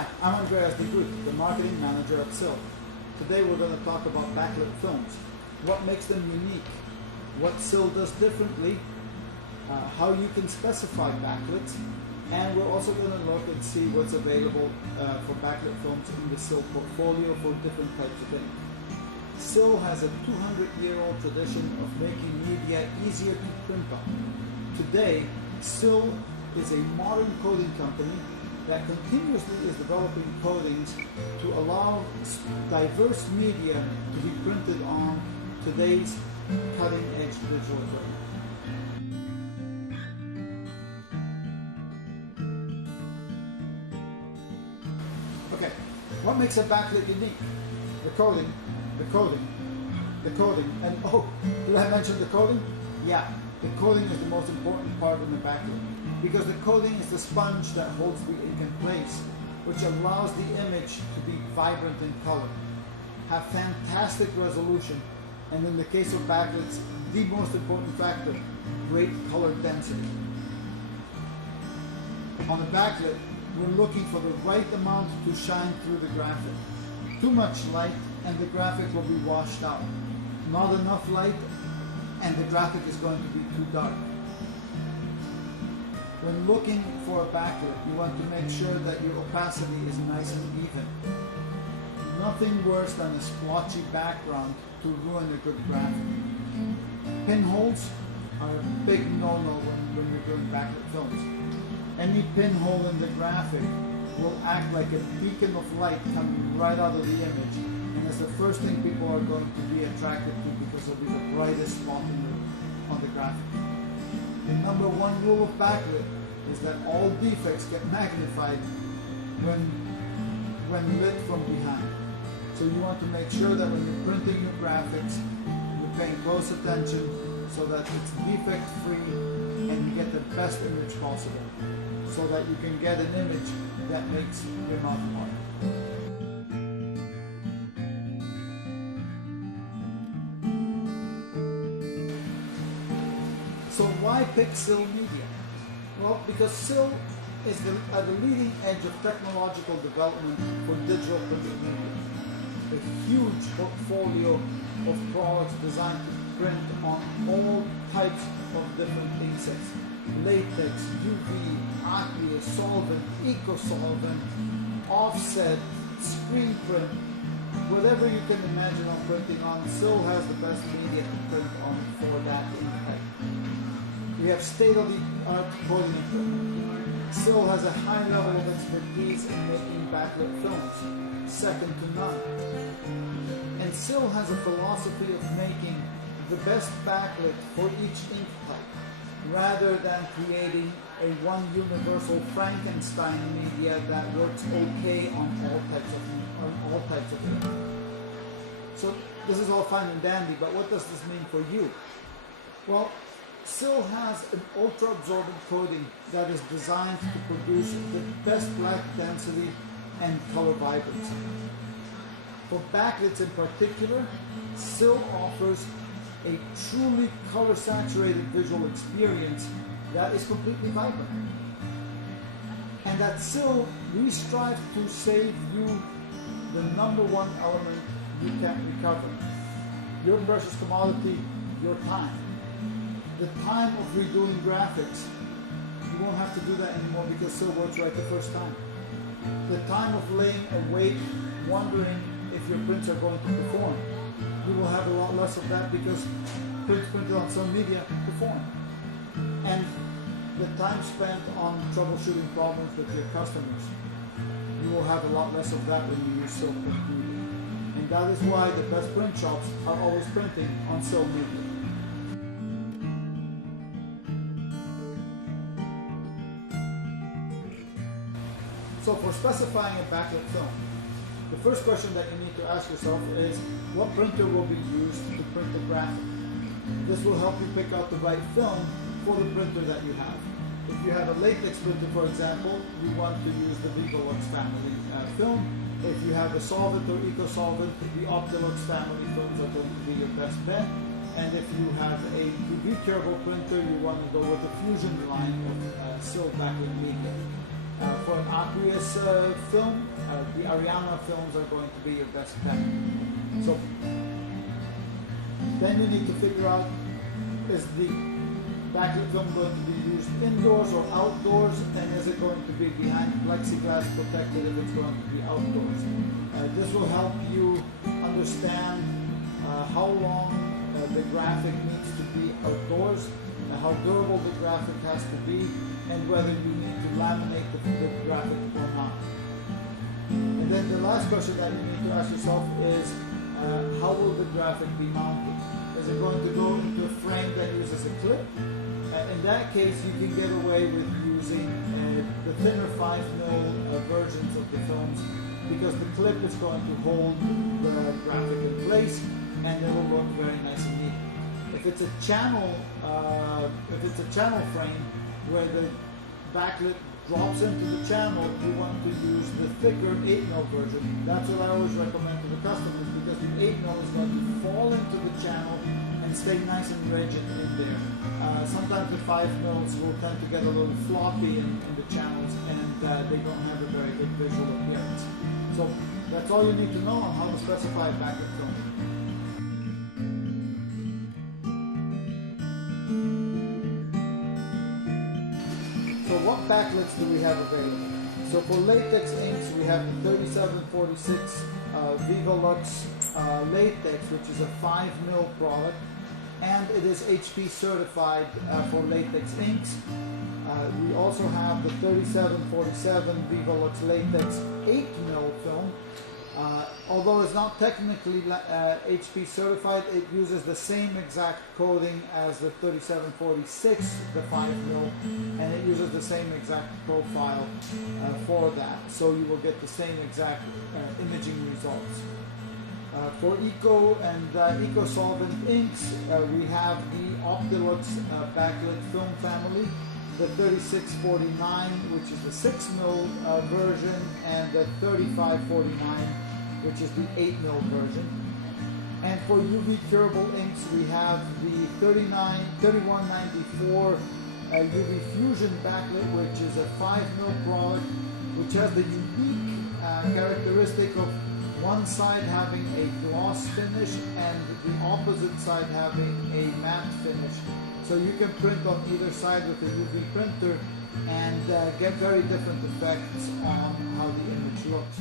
Hi, I'm Andreas de Groot, the marketing manager at Sihl. Today we're going to talk about backlit films, what makes them unique, what Sihl does differently, how you can specify backlit, and we're also going to look and see what's available for backlit films in the Sihl portfolio for different types of ink. Sihl has a 200-year-old tradition of making media easier to print on. Today, Sihl is a modern coating company that continuously is developing coatings to allow diverse media to be printed on today's cutting-edge digital equipment. Okay, what makes a backlit unique? The coating, and oh, did I mention the coating? Yeah, the coating is the most important part in the backlit, because the coating is the sponge that holds the ink in place, which allows the image to be vibrant in color, have fantastic resolution, and in the case of backlits, the most important factor, great color density. On a backlit, we're looking for the right amount to shine through the graphic. Too much light and the graphic will be washed out. Not enough light and the graphic is going to be too dark. When looking for a backlit, you want to make sure that your opacity is nice and even. Nothing worse than a splotchy background to ruin a good graphic. Pinholes are a big no-no when you're doing backlit films. Any pinhole in the graphic will act like a beacon of light coming right out of the image, and it's the first thing people are going to be attracted to because it'll be the brightest spot on the graphic. The number one rule of backlit is that all defects get magnified when lit from behind. So you want to make sure that when you're printing your graphics, you're paying close attention so that it's defect free and you get the best image possible, so that you can get an image that makes your mouth water. So why pick Sihl Media? Well, because Sihl is at the leading edge of technological development for digital printed media. A huge portfolio of products designed to print on all types of different inksets. Latex, UV, aqueous, solvent, eco-solvent, offset, screen print, whatever you can imagine on printing on, Sihl has the best media to print on for that ink type. We have state-of-the-art coating equipment. Sihl has a high level of expertise in making backlit films, second to none. And Sihl has a philosophy of making the best backlit for each ink type, rather than creating a one universal Frankenstein media that works okay on all types of ink. So this is all fine and dandy, but what does this mean for you? Well, Sihl has an ultra-absorbent coating that is designed to produce the best black density and color vibrancy. For backlits in particular, Sihl offers a truly color-saturated visual experience that is completely vibrant. And at Sihl, we strive to save you the number one element you can't recover. Your precious commodity, your time. The time of redoing graphics, you won't have to do that anymore because Sihl works right the first time. The time of laying awake, wondering if your prints are going to perform, you will have a lot less of that because prints printed on some media perform. And the time spent on troubleshooting problems with your customers, you will have a lot less of that when you use Sihl print media. And that is why the best print shops are always printing on Sihl media. So for specifying a backlit film, the first question that you need to ask yourself is, what printer will be used to print the graphic? This will help you pick out the right film for the printer that you have. If you have a latex printer, for example, you want to use the Vivolux family film. If you have a solvent or eco-solvent, the Optilux family films are going to be your best bet. And if you have a UV turbo printer, you want to go with the Fusion line of Sihl backlit media. For an aqueous film, the Ariana films are going to be your best bet. So then you need to figure out, is the backlit film going to be used indoors or outdoors, and is it going to be behind plexiglass protected if it's going to be outdoors? This will help you understand how long the graphic needs to be outdoors, how durable the graphic has to be, and whether you need to laminate the graphic or not. And then the last question that you need to ask yourself is, how will the graphic be mounted? Is it going to go into a frame that uses a clip? In that case, you can get away with using the thinner 5mm versions of the films, because the clip is going to hold the graphic in place and it will look very nice and neat. If it's a channel frame where the backlit drops into the channel, you want to use the thicker 8mm version. That's what I always recommend to the customers, because the 8mm is going to fall into the channel and stay nice and rigid in there. Sometimes the 5mm will tend to get a little floppy in the channels, and they don't have a very good visual appearance. So that's all you need to know on how to specify a backlit film. So what backlits do we have available? So for latex inks, we have the 3746 Vivalux latex, which is a 5mm product, and it is HP certified for latex inks. We also have the 3747 Vivalux latex 8mm film. Although it's not technically HP certified, it uses the same exact coating as the 3746, the 5mm, and it uses the same exact profile for that. So you will get the same exact imaging results. For Eco and Eco Solvent inks, we have the Optilux backlit film family, the 3649, which is the 6mm version, and the 3549, which is the 8mm version. And for UV curable inks, we have the 3194 UV Fusion backlit, which is a 5mm product, which has the unique characteristic of one side having a gloss finish and the opposite side having a matte finish. So you can print on either side with a UV printer and get very different effects on how the image looks.